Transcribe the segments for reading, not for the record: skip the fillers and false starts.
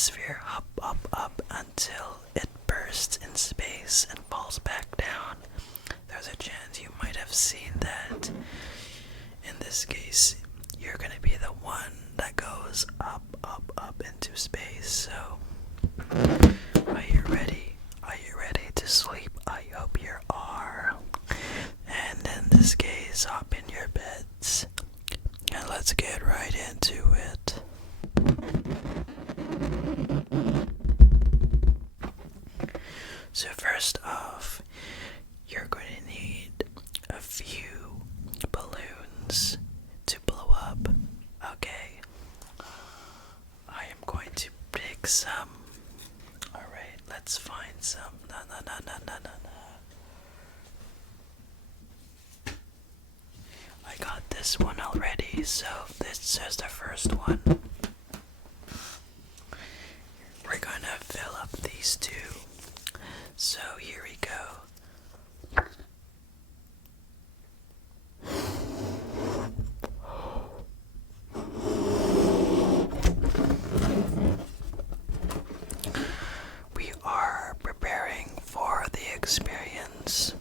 atmosphere up, up, up until it bursts in space and falls back down. There's a chance you might have seen that. In this case, you're gonna be the one that goes up, up, up into space. So, are you ready? Are you ready to sleep? I hope you are. And in this case, hop in your beds and let's get right into it. So first off, you're going to need a few balloons to blow up. Okay. I am going to pick some. Alright, let's find some. No. I got this one already, so this is the first one. We're gonna fill up these two. So here we go. We are preparing for the experience.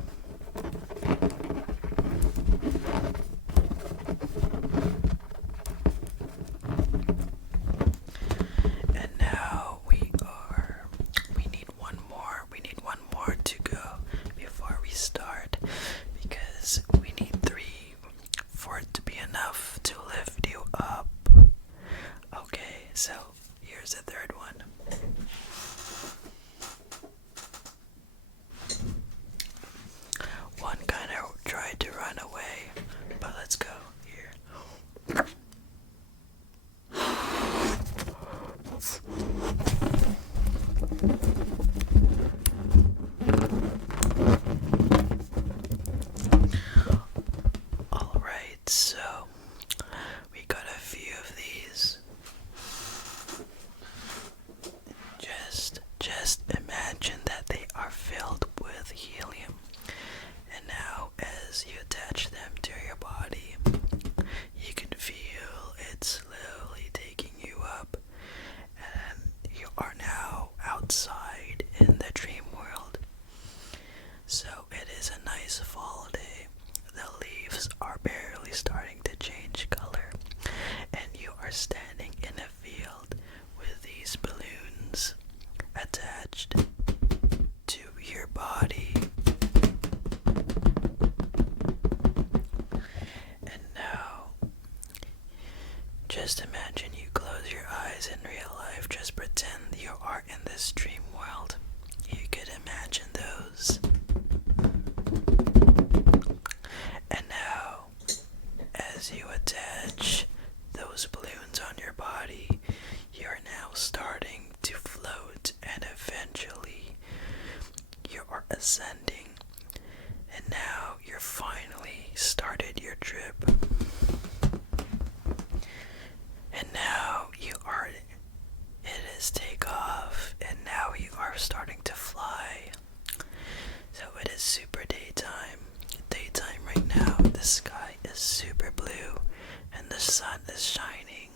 And now we need one more to go before we start, because we need 3 for it to be enough to lift you up. Okay, so here's the third one. One kind of tried to run away, but let's go here. Alright, so we got a few of these. Just imagine that they are filled with helium. And now as you attach them to your body, you can feel it slowly taking you up, and you are now outside in the dream world. So it is a nice fall day. The leaves are barely starting to change color, and you are standing in a field with these balloons attached to your body. And now, just imagine you close your eyes in real life. Just pretend you are in this dream world. You could imagine those. And now, as you attach those balloons on your body, you're now starting to float, and eventually you are ascending. And now you're finally started your trip. And now it is takeoff, and now you are starting to fly. So it is super daytime right now. The sky is super blue and the sun is shining.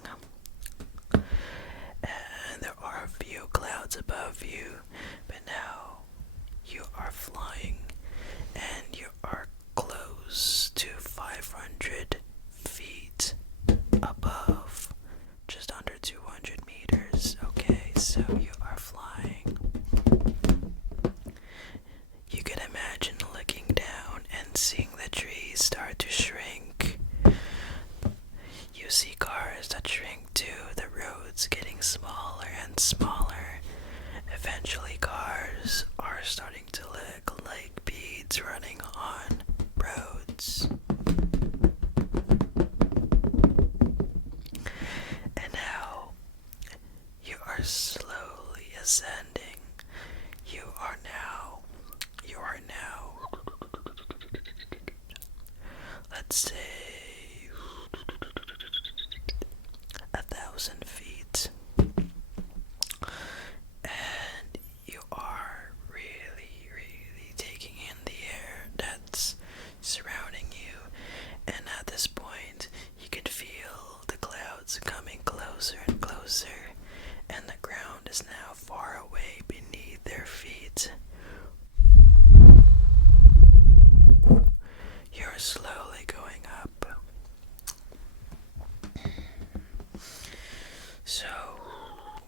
And there are a few clouds above you, but now you are flying and you are close to 500 feet above, just under 200 meters. Okay, so you are flying. You can imagine looking down and seeing the trees start to shrink. You see cars that shrink too, the roads getting smaller and smaller. Eventually cars are starting to look like beads running on roads. And now you are slowly ascending. You are now, let's say, 1,000 feet. And you are really taking in the air that's surrounding you. And at this point, you can feel the clouds coming closer and closer, and the ground is now far away beneath their feet. You're slowly going up. So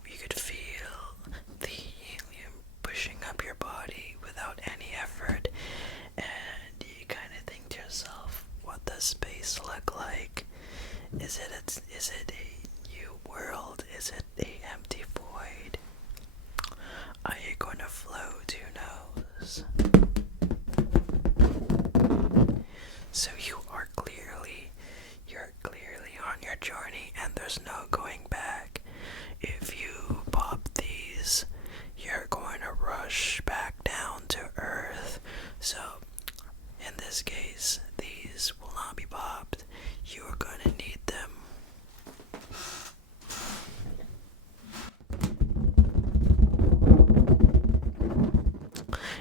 you could feel the helium pushing up your body without any effort, and you kind of think to yourself, what does space look like? Is it a new world? Is it a empty void? Are you going to float? Who knows? So you're clearly on your journey, and there's no going back. If you pop these, you're going to rush back down to Earth. So, in this case, these will not be popped. You are going to need them.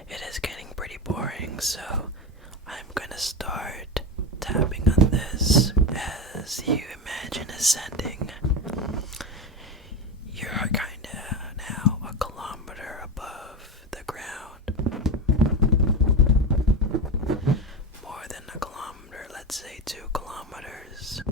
It is getting pretty boring, so I'm gonna start tapping on this as you imagine ascending. You're kinda now a kilometer above the ground. More than a kilometer, let's say 2 kilometers.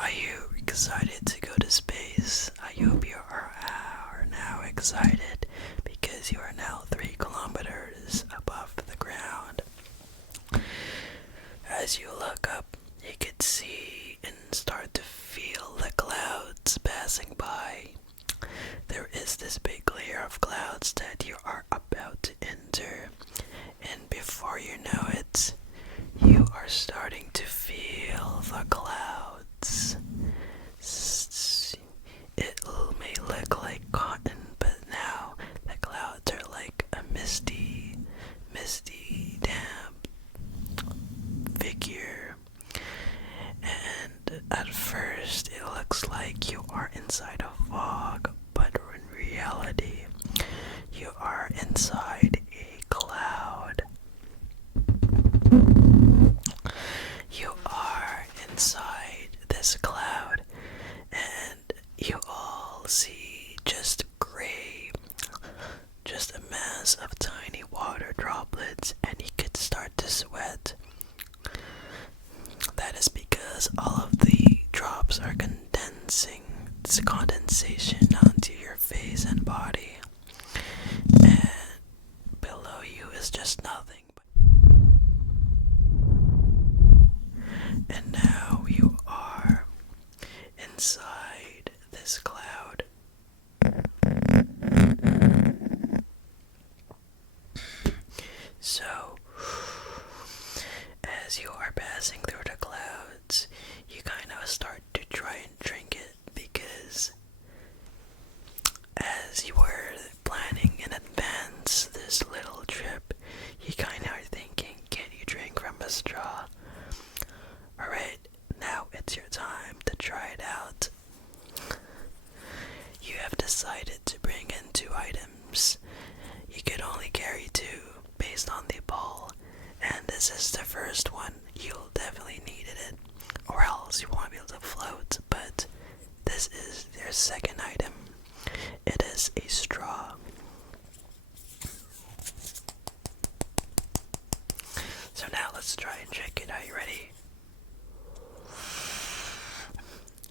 Are you excited to go to space? I hope you are now excited because you are now 3 kilometers above the ground. As you look up, you could see and start to feel the clouds passing by. There is this big layer of clouds that you are about to enter, and before you know it, you are starting to feel the clouds. It may look like cotton, but now the clouds are like a misty, damp figure. And at first, it looks like you are inside a fog, but in reality, you are inside a cloud. You are inside this cloud, and you all see just gray, just a mass of tiny water droplets, and you could start to sweat. That is because all of the drops are condensing. It's condensation onto your face and body, and below you is just nothing. And now you are inside this cloud. So, as you are passing through the clouds, you kind of start to try and drink it, because as you were planning in advance this little trip, you kind of are thinking, can you drink from a straw? Alright, now it's your time to try it out. You have decided to bring in 2 items. You could only carry 2 based on the ball, and this is the first one. You'll definitely need it, or else you won't be able to float, but this is your second item. It is a straw. So now let's try and drink it. Are you ready?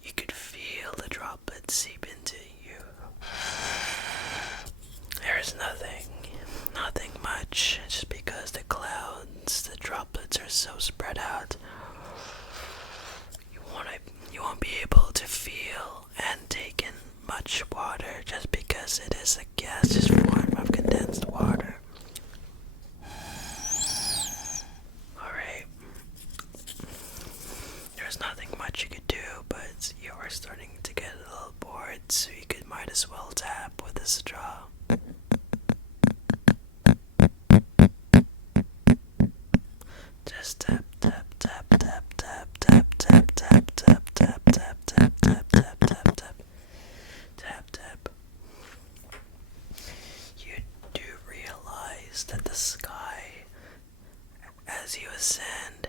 You could feel the droplets seep into you. There is nothing much, just because the clouds, the droplets are so spread out. You won't be able to feel and take in much water, just because it is a gaseous form of condensed water. Alright. There's nothing much you could do, but you are starting to get a little bored, so you might as well tap with a straw. Just tap, tap, tap, tap, tap, tap, tap, tap, tap, tap, tap, tap, tap, tap, tap, tap, tap, tap. You do realize that the sky, as you ascend,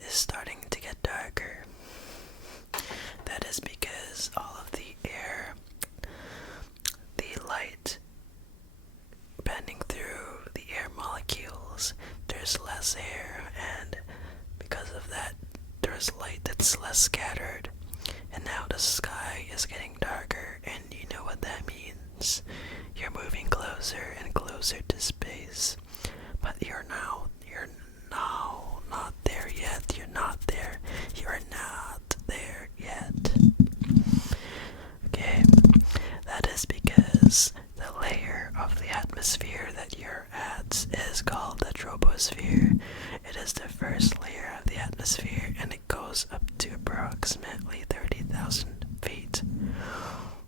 is starting to get darker. That is because all of the air, the light bending through the air molecules, there's less air, and because of that, there's light that's less scattered. And now the sky is getting darker, and you know what that means. You're moving closer and closer to space. But you're now not there yet. You're not there. You're not there yet. Okay, that is because the layer of the atmosphere that you're at is called the troposphere. It is the first layer of the atmosphere, and it goes up to approximately 30,000 feet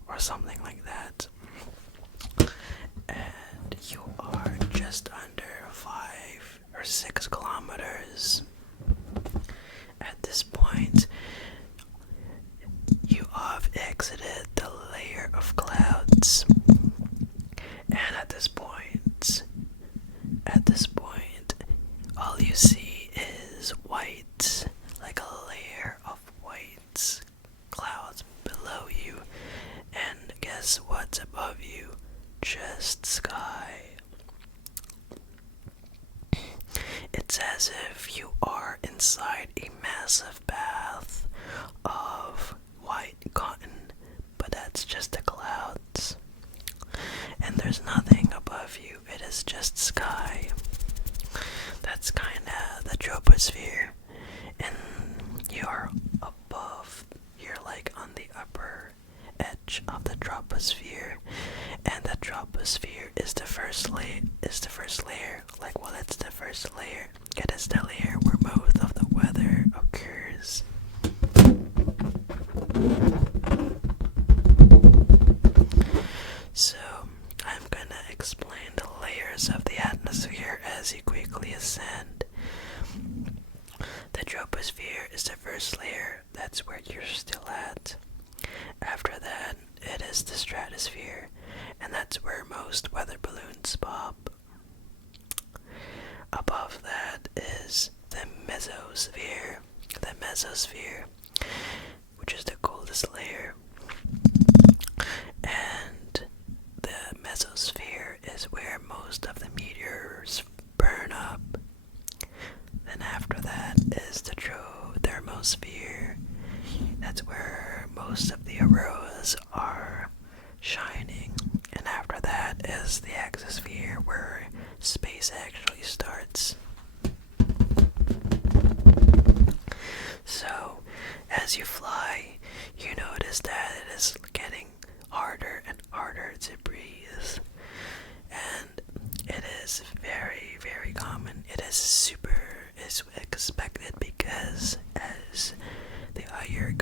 or something like that. And you are just under 5 or 6 kilometers. At this point, you have exited the layer of clouds. And at this point, all you see is white, like a layer of white clouds below you. And guess what's above you? Just sky. It's as if you are inside a massive bath of white cotton, but that's just the clouds. And there's nothing above you, it is just sky. That's kinda the troposphere. And you're above, you're like on the upper edge of the troposphere. And the troposphere is the first layer. It's the first layer. It is the layer where most of the weather occurs. So, I'm gonna explain the layers of the atmosphere as you quickly ascend. The troposphere is the first layer, that's where you're still at. After that, it is the stratosphere, and that's where most weather balloons pop. Above that is the mesosphere, which is the coldest layer. And the mesosphere is where most of the meteors burn up. Then after that is the thermosphere. That's where most of the auroras are shining. And after that is the exosphere, where space actually starts. So, as you fly, you notice that it is getting harder and harder to breathe. And it is very, very common. It is expected, because as the higher you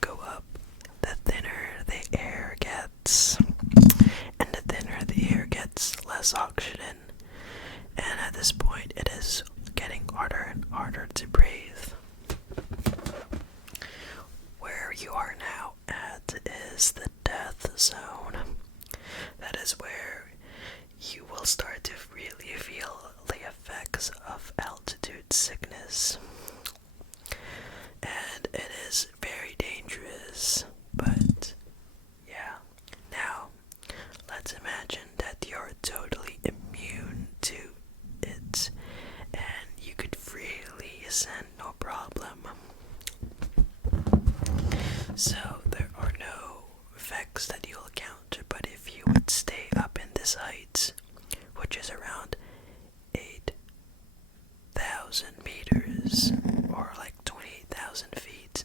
go up, the thinner the air gets. And the thinner the air gets, less oxygen. And at this point, it is getting harder and harder to breathe. Where you are now at is the death zone. That is where you will start to really feel the effects of altitude sickness. And it is very dangerous, but yeah. Now, let's imagine that you're totally immune to it, and you could freely ascend, no problem. So, there are no effects that you'll encounter, but if you would stay up in this height, which is around 8,000 meters, or like 28,000 feet,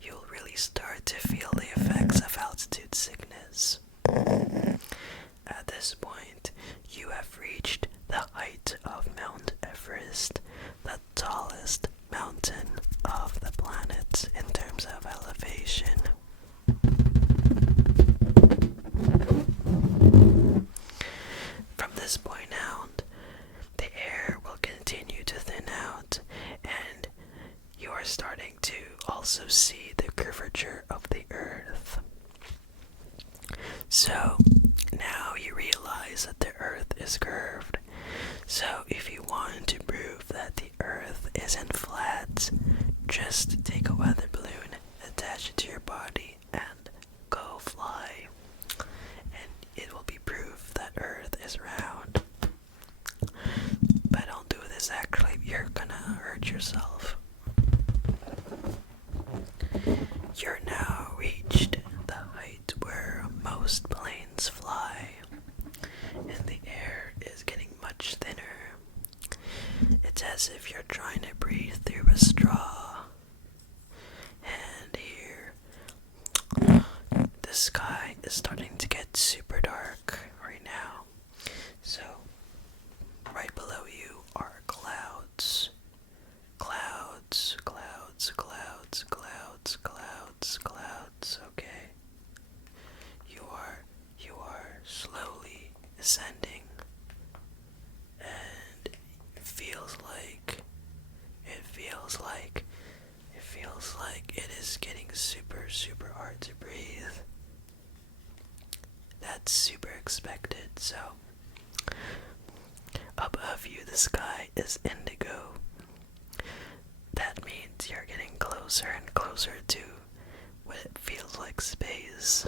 you'll really start to feel the effects of altitude sickness. At this point, you have reached the height of Mount Everest, the tallest mountain of the planet in terms of elevation. is curved. So if you want to prove that the Earth isn't flat, just take a weather balloon, attach it to your body, and go fly. And it will be proof that Earth is round. But don't do this actually, you're gonna hurt yourself. You're now reached the height where most planes fly, and the air is getting much thinner. It's as if you're trying to breathe through a straw. And here, the sky is starting to get super dark right now. So, right below you are clouds. Clouds, clouds, clouds, clouds, clouds, clouds, okay. You are slowly ascending, and it feels like it is getting super, super hard to breathe. That's super expected. So, above you, the sky is indigo. That means you're getting closer and closer to what it feels like space.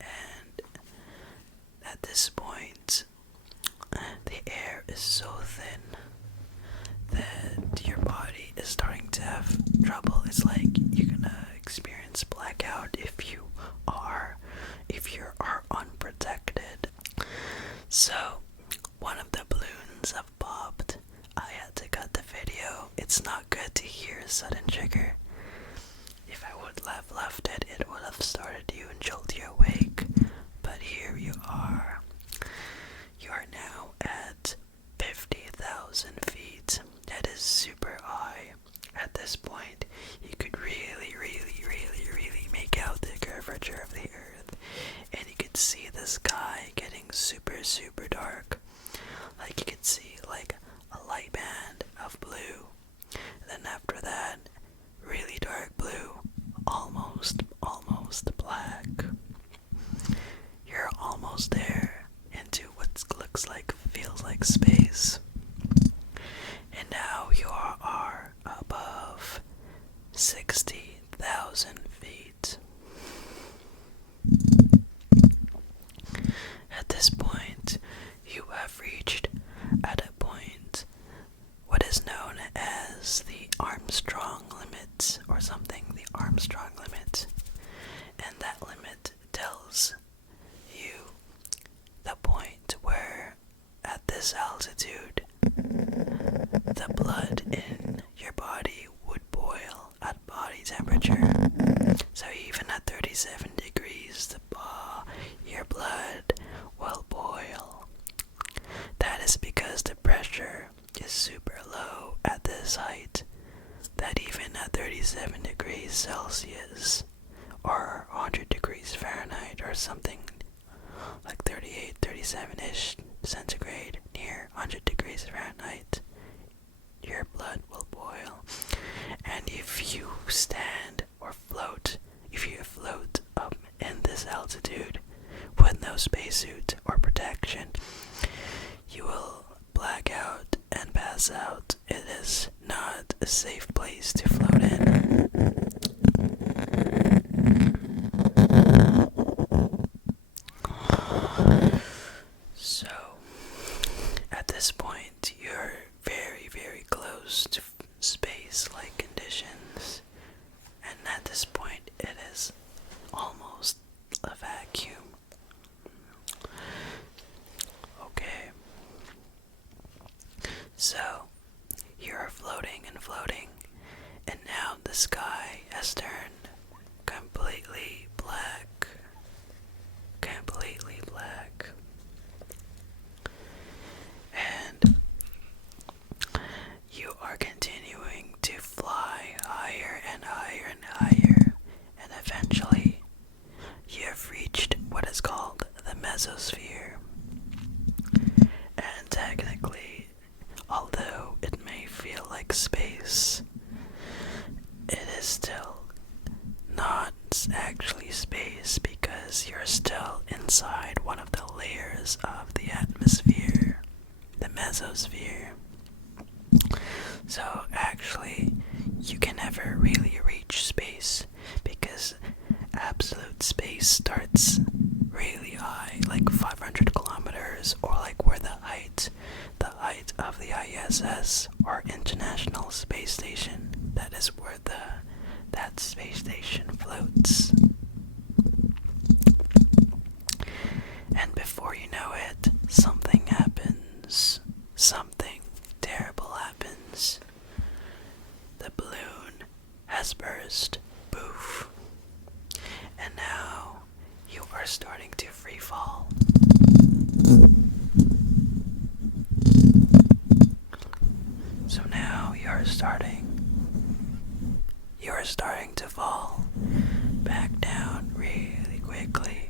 And at this point, the air is so thin that your body is starting to have trouble. It's like you're gonna experience blackout if you are unprotected. So, one of the balloons have popped. I had to cut the video. It's not good to hear a sudden trigger. If I would have left it, it would have started you and jolted you awake. But here you are. You are now at 50,000 feet. That is super high. At this point, you could really, really, really, really make out the curvature of the Earth. And you could see the sky getting super, super dark. Like you could see like a light band of blue. And then after that, really dark blue, almost black. You're almost there into what looks like, feels like space. And now you are above 60,000 feet. At this point, you have reached at a point what is known as the Armstrong limit or something, the Armstrong limit. And that limit tells you the point where at this altitude the blood in your body would boil at body temperature. So even at 37 degrees, your blood will boil. That is because the pressure is super low at this height, that even at 37 degrees Celsius or 100 degrees Fahrenheit or something like 38, 37-ish centigrade, near 100 degrees Fahrenheit, your blood will boil. And if you stand or float, if you float up in this altitude with no spacesuit or protection, you will black out and pass out. It is not a safe place to float in. So, at this point, you're very, very close to space-like conditions, and at this point, it is almost a vacuum. Okay. So, you're floating and floating, and now the sky has turned completely black. Completely black. And you are continuing to fly higher and higher and higher, and eventually you have reached what is called the mesosphere. And technically, although it may feel like space, it is still not actually space because you're still inside one of the layers of the atmosphere, the mesosphere. So actually, you can never really reach space because absolute space starts really high, like 500 kilometers, or like where the height of the ISS or International Space Station, that is where that space station floats. And before you know it, something happens. Something terrible happens. The balloon has burst. Poof. And now you are starting to free fall. So now you're starting to fall back down really quickly.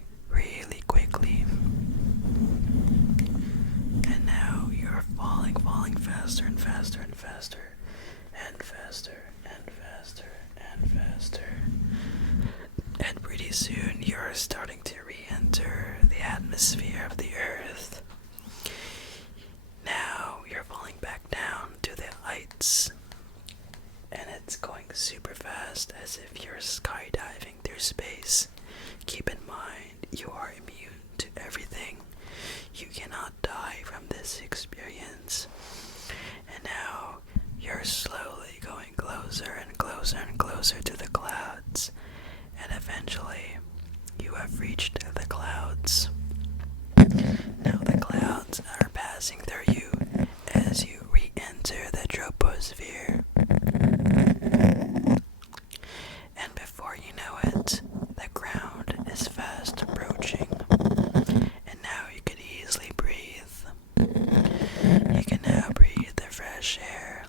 And now you're falling faster and faster and faster and faster and faster and faster. And pretty soon you're starting to re-enter the atmosphere of the Earth. Now you're falling back down to the heights. And it's going super fast, as if you're skydiving through space. Keep in mind, you are immune to everything. You cannot die from this experience. And now you're slowly going closer and closer and closer to the clouds. And eventually, you have reached the clouds. Now the clouds are passing through you as you re-enter the troposphere. And before you know it, the ground is fast approaching. And now you can easily breathe. You can now breathe the fresh air.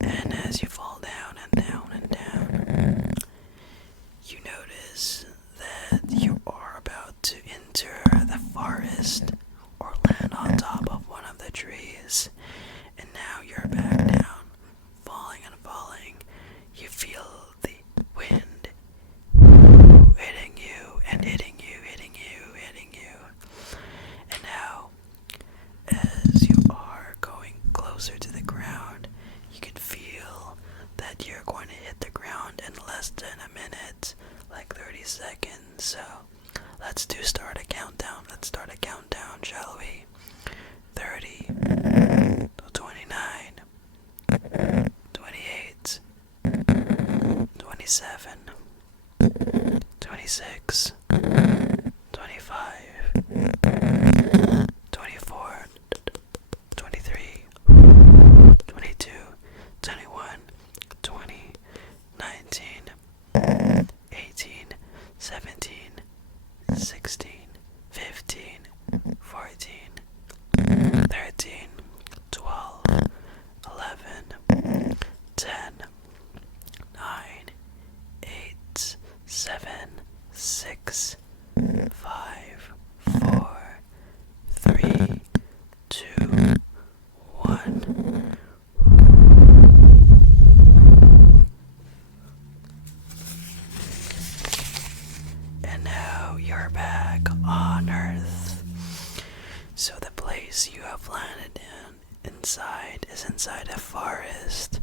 And as you fall down and down and down, you notice that you are about to enter the forest or land on top of one of the trees. And now you're back down, falling and falling. You feel the wind hitting you and hitting you, hitting you, hitting you. And now, as you are going closer to the ground, you can feel that you're going to hit the ground in less than a minute, like 30 seconds. So let's start a countdown. Let's start a countdown, shall we? 30, 29, 28, 27, 26, 25, 24, 23, 22, 21, 20, 19, 18, 17, 16, 15, 14, 13, 12, 11, 10, 9, 8, 7, 6, 5, 4, 3, 2, 1. And now you're back on Earth. So the place you have landed inside is inside a forest.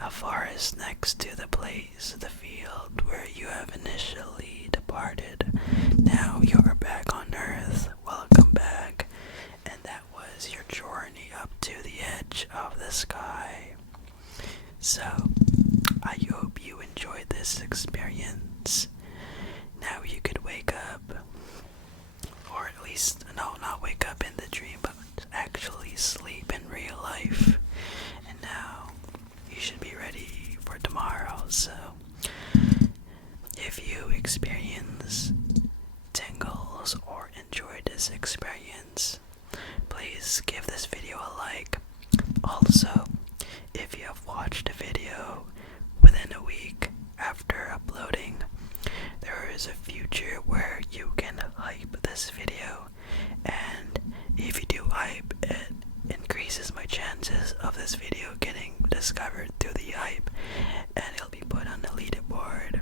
A forest next to the place, the field where you have initially departed. Now you're back on Earth. Welcome back. And that was your journey up to the edge of the sky. So, I hope you enjoyed this experience. Now you could wake up, or at least, no, not wake up in the dream, but actually sleep in real life. And now you should be ready for tomorrow. So if you experience tingles or enjoyed this experience, please give this video a like. Also, if you have watched a video within a week after uploading, there is a future where you can hype this video, and if you do hype, it increases my chances of this video getting discovered through the hype, and it'll be put on the leaderboard.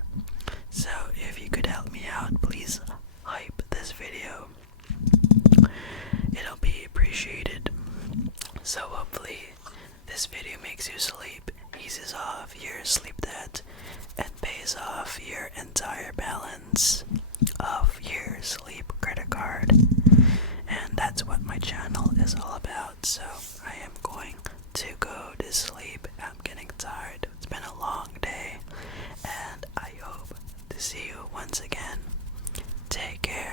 pays off your entire balance of your sleep credit card. And that's what my channel is all about. So I am going to go to sleep. I'm getting tired. It's been a long day. And I hope to see you once again. Take care.